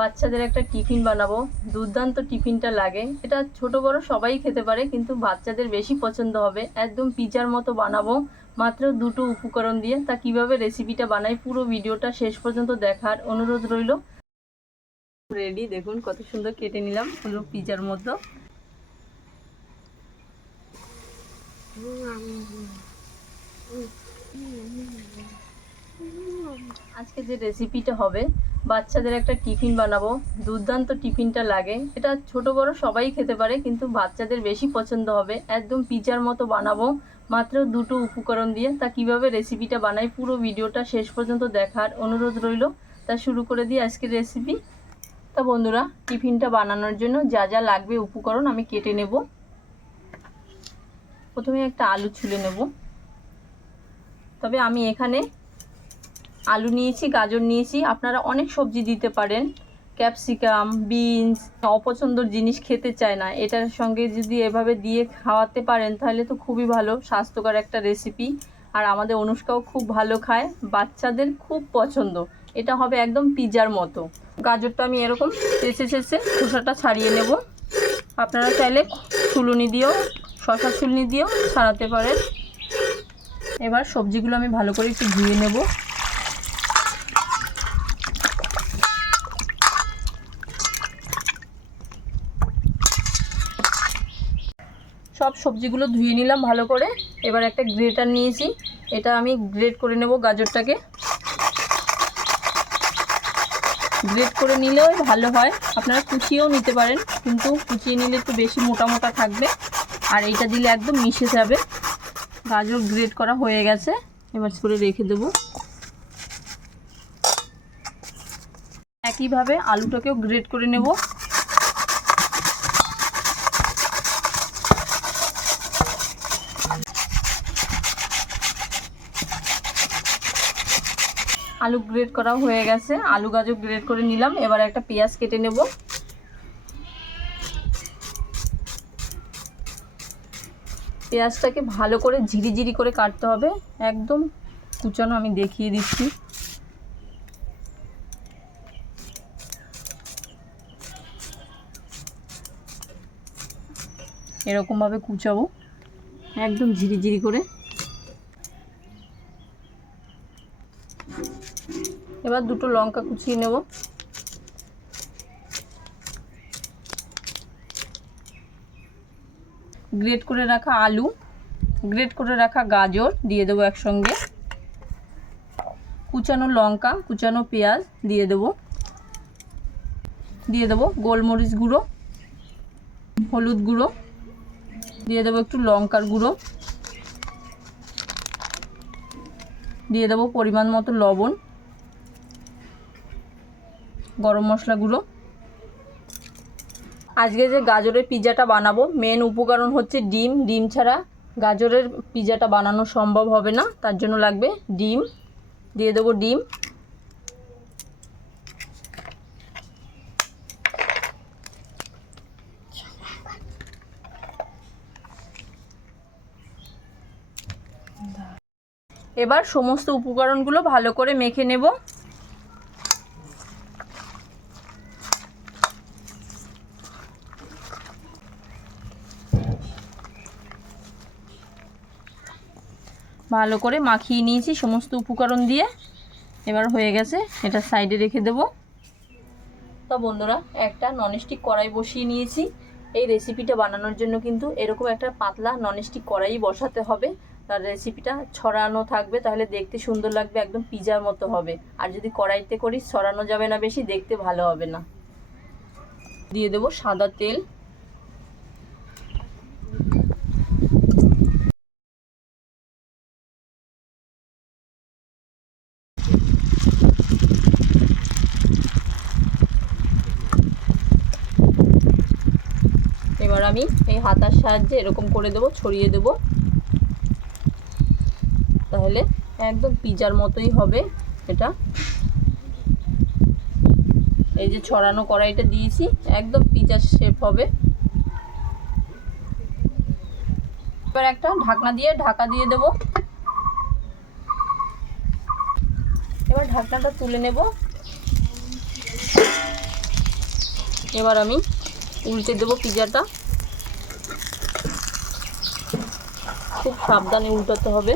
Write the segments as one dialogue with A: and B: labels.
A: বাচ্চাদের একটা টিফিন বানাবো। দুর্দান্ত টিফিনটা লাগে। এটা ছোট বড় সবাই খেতে পারে, কিন্তু বাচ্চাদের বেশি পছন্দ হবে। একদম পিজার মতো বানাবো। মাত্র দুটো উপকরণ দিয়ে। তা কীভাবে রেসিপিটা বানাই পুরো ভিডিওটা শেষ পর্যন্ত দেখার অনুরোধ রইল। রেডি দেখুন, কত সুন্দর কেটে নিলাম পুরো পিজার মতো। আজকে যে রেসিপিটা হবে বাচ্চাদের একটা টিফিন বানাবো। দুর্দান্ত টিফিনটা লাগে। এটা ছোট বড় সবাই খেতে পারে, কিন্তু বাচ্চাদের বেশি পছন্দ হবে। একদম পিজার মতো বানাবো। মাত্র দুটো উপকরণ দিয়ে। তা কীভাবে রেসিপিটা বানাই পুরো ভিডিওটা শেষ পর্যন্ত দেখার অনুরোধ রইল। তা শুরু করে দিই আজকের রেসিপি তা বন্ধুরা, টিফিনটা বানানোর জন্য যা যা লাগবে উপকরণ আমি কেটে নেব। প্রথমে একটা আলু ছুলে নেব। তবে আমি এখানে আলু নিয়েছি, গাজর নিয়েছি। আপনারা অনেক সবজি দিতে পারেন। ক্যাপসিকাম, বিনস, অপছন্দর জিনিস খেতে চায় না। এটার সঙ্গে যদি এভাবে দিয়ে খাওয়াতে পারেন, তাহলে তো খুবই ভালো, স্বাস্থ্যকর একটা রেসিপি আর আমাদের অনুষ্কাও খুব ভালো খায়। বাচ্চাদের খুব পছন্দ। এটা হবে একদম পিজার মতো। গাজরটা আমি এরকম চেঁচে চেঁচে খোসাটা ছাড়িয়ে নেব। আপনারা চাইলে ছুলুনি দিয়েও, শশা ছুলনি দিয়েও ছাড়াতে পারেন। এবার সবজিগুলো আমি ভালো করে একটু ধুয়ে নেব। সবজিগুলো ধুয়ে নিলাম ভালো করে। এবার একটা গ্রেটার নিয়েছি। এটা আমি গ্রেট করে নেব গাজরটাকে। গ্রেট করে নিলেও ভালো হয়। আপনারা কুচিয়েও নিতে পারেন, কিন্তু কুচিয়ে নিলে একটু বেশি মোটা মোটা থাকবে। আর এইটা দিলে একদম মিশে যাবে। গাজর গ্রেট করা হয়ে গেছে। এবার করে রেখে দেব। একইভাবে আলুটাকেও গ্রেট করে নেব। আলু গ্রেড করা হয়ে গেছে। আলু গাজর গ্রেড করে নিলাম। এবার একটা পেঁয়াজ কেটে নেব। পেঁয়াজটাকে ভালো করে ঝিরিঝিরি করে কাটতে হবে। একদম কুচানো আমি দেখিয়ে দিচ্ছি। এরকমভাবে কুচাবো। একদম ঝিরিঝিরি করে। এবার দুটো লঙ্কা কুচিয়ে নেব। গ্রেট করে রাখা আলু গ্রেট করে রাখা গাজর দিয়ে দেবো একসঙ্গে। কুচানো লঙ্কা, কুচানো পেঁয়াজ দিয়ে দেব। দিয়ে দেবো গোলমরিচ গুঁড়ো, হলুদ গুঁড়ো, দিয়ে দেবো একটু লঙ্কার গুঁড়ো। দিয়ে দেবো পরিমাণ মতো লবণ। গরম মশলা গুঁড়ো। আজকে যে গাজরের পিজাটা বানাবো মেন উপকরণ হচ্ছে ডিম। ডিম ছাড়া গাজরের পিজাটা বানানো সম্ভব হবে না, তার জন্য লাগবে ডিম। দিয়ে দেবো ডিম। এবার সমস্ত উপকরণগুলো ভালো করে মেখে নেব। ভালো করে মাখিয়ে নিয়েছি সমস্ত উপকরণ দিয়ে। এবার হয়ে গেছে, এটা সাইডে রেখে দেব। তো বন্ধুরা, একটা ননস্টিক কড়াই বসিয়ে নিয়েছি। এই রেসিপিটা বানানোর জন্য কিন্তু এরকম একটা পাতলা ননস্টিক কড়াই বসাতে হবে। তার রেসিপিটা ছড়ানো থাকবে, তাহলে দেখতে সুন্দর লাগবে, একদম পিজার মতো হবে। আর যদি কড়াইতে করি, ছড়ানো যাবে না বেশি, দেখতে ভালো হবে না। দিয়ে দেবো সাদা তেল এবার আমি এই হাতার সাহায্যে এরকম করে দেবো, ছড়িয়ে দেব। তাহলে একদম পিজার মতোই হবে এটা। এই যে ছড়ানো কড়াইটা দিয়েছি, একদম পিজার শেপ হবে। এবার একটা ঢাকনা দিয়ে ঢাকা দিয়ে দেব। এবার ঢাকনাটা তুলে নেব। এবার আমি উল্টে দেবো পিজাটা। খুব সাবধানে উল্টাতে হবে।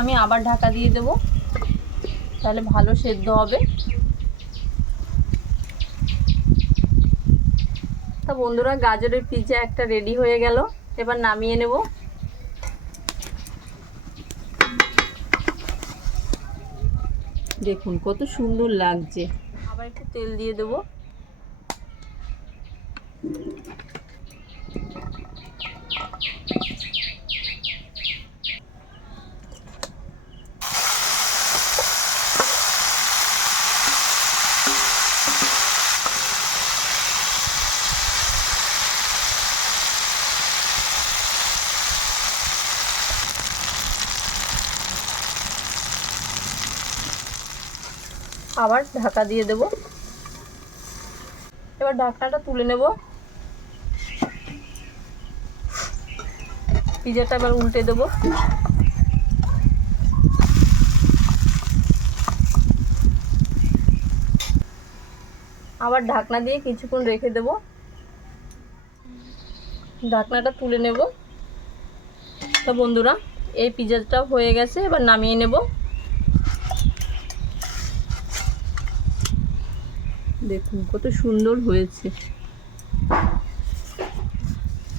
A: আমি আবার ঢাকা দিয়ে দেবো। তাহলে ভালো সেদ্ধ হবে। তা বন্ধুরা, গাজরের পিজা একটা রেডি হয়ে গেল। এবার নামিয়ে নেব। দেখুন কত সুন্দর লাগছে। আবার একটু তেল দিয়ে দেবো। আবার ঢাকা দিয়ে দেব। এবার ঢাকনাটা তুলে নেব। পিজাটা এবার উল্টে দেবো। আবার ঢাকনা দিয়ে কিছুক্ষণ রেখে দেব। ঢাকনাটা তুলে নেব। তো বন্ধুরা, এই পিজাটা হয়ে গেছে, এবার নামিয়ে নেব। দেখুন, কত সুন্দর হয়েছে।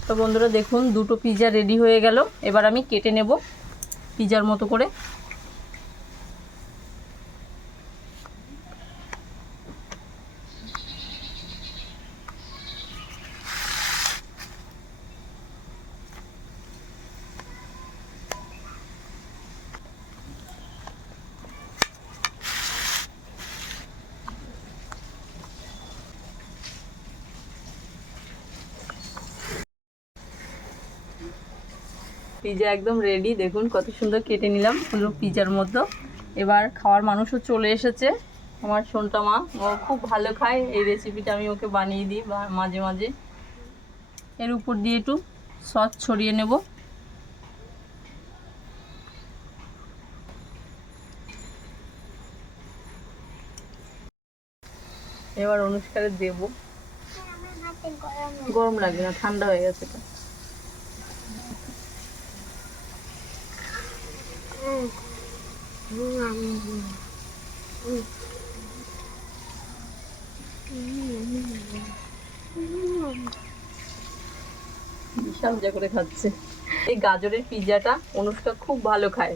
A: তো বন্ধুরা দেখুন, দুটো পিজা রেডি হয়ে গেল। এবার আমি কেটে নেব পিজার মতো করে। পিজা একদম রেডি দেখুন কত সুন্দর কেটে নিলাম পুরো পিজার মতো এবার খাওয়ার মানুষও চলে এসেছে। আমার সোনটা মা ও খুব ভালো খায়। এই রেসিপিটা আমি ওকে বানিয়ে দিই মাঝে মাঝে। এর উপর দিয়ে একটু সস ছড়িয়ে নেব। এবার অনুষ্কারে দেব। গরম লাগবে না ঠান্ডা হয়ে গেছে এটা বিশাল মজা করে খাচ্ছে। এই গাজরের পিৎজাটা অনুষ্কা খুব ভালো খায়।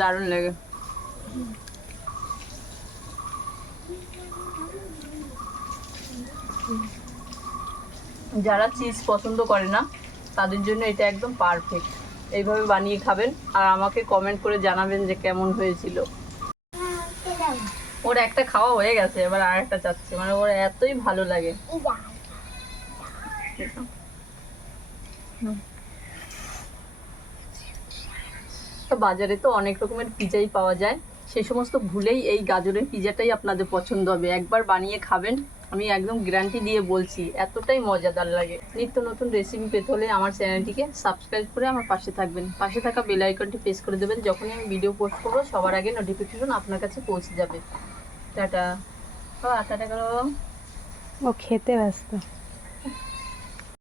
A: দারুণ লাগে। যারা চিজ পছন্দ করে না তাদের জন্য এটা একদম পারফেক্ট এইভাবে বানিয়ে খাবেন আর আমাকে কমেন্ট করে জানাবেন যে কেমন হয়েছিল। ওর একটা খাওয়া হয়ে গেছে, এবার আর একটা চাচ্ছে। মানে ওর এতই ভালো লাগে। বাজারে তো অনেক রকমের পিজাই পাওয়া যায়। সেই সমস্ত ভুলেই এই গাজরের পিজাটাই আপনাদের পছন্দ হবে। একবার বানিয়ে খাবেন। আমি একদম গ্যারান্টি দিয়ে বলছি, এতটাই মজাদার লাগে। নিত্য নতুন রেসিপি পেতে হলে আমার চ্যানেলটিকে সাবস্ক্রাইব করে আমার পাশে থাকবেন। পাশে থাকা বেল আইকনটি প্রেস করে দেবেন, যখনই আমি ভিডিও পোস্ট করব, সবার আগে নোটিফিকেশন আপনার কাছে পৌঁছে যাবে। টাটা। ও টাটা করো
B: ও, খেতে ব্যস্ত।